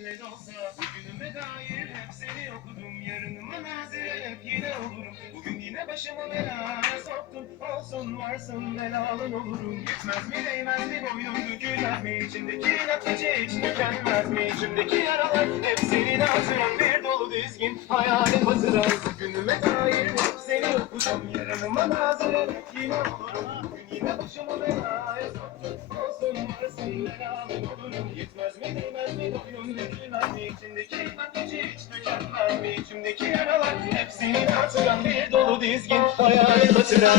günler olsa Bugünüme dair hep seni okudum. Yarınıma nazire hep yine olurum. Bugün yine başıma bela soktun Olsun varsın belalın olurum. Gitmez mi değmez mi boynum dökülmez mi? İçimdeki inat gece hiç tükenmez mi? İçimdeki yaralar hep senin hatıran Bir dolu dizgin hayalim hatıran Bugünüme dair hep seni okudum. Yarınıma nazire hep yine olurum. Bugün yine başıma bela soktun Olsun varsın belalın olurum mi inat gece hiç tükenmez mi yaralar hep senin hatıran Bir dolu dizgin hayalim hatıran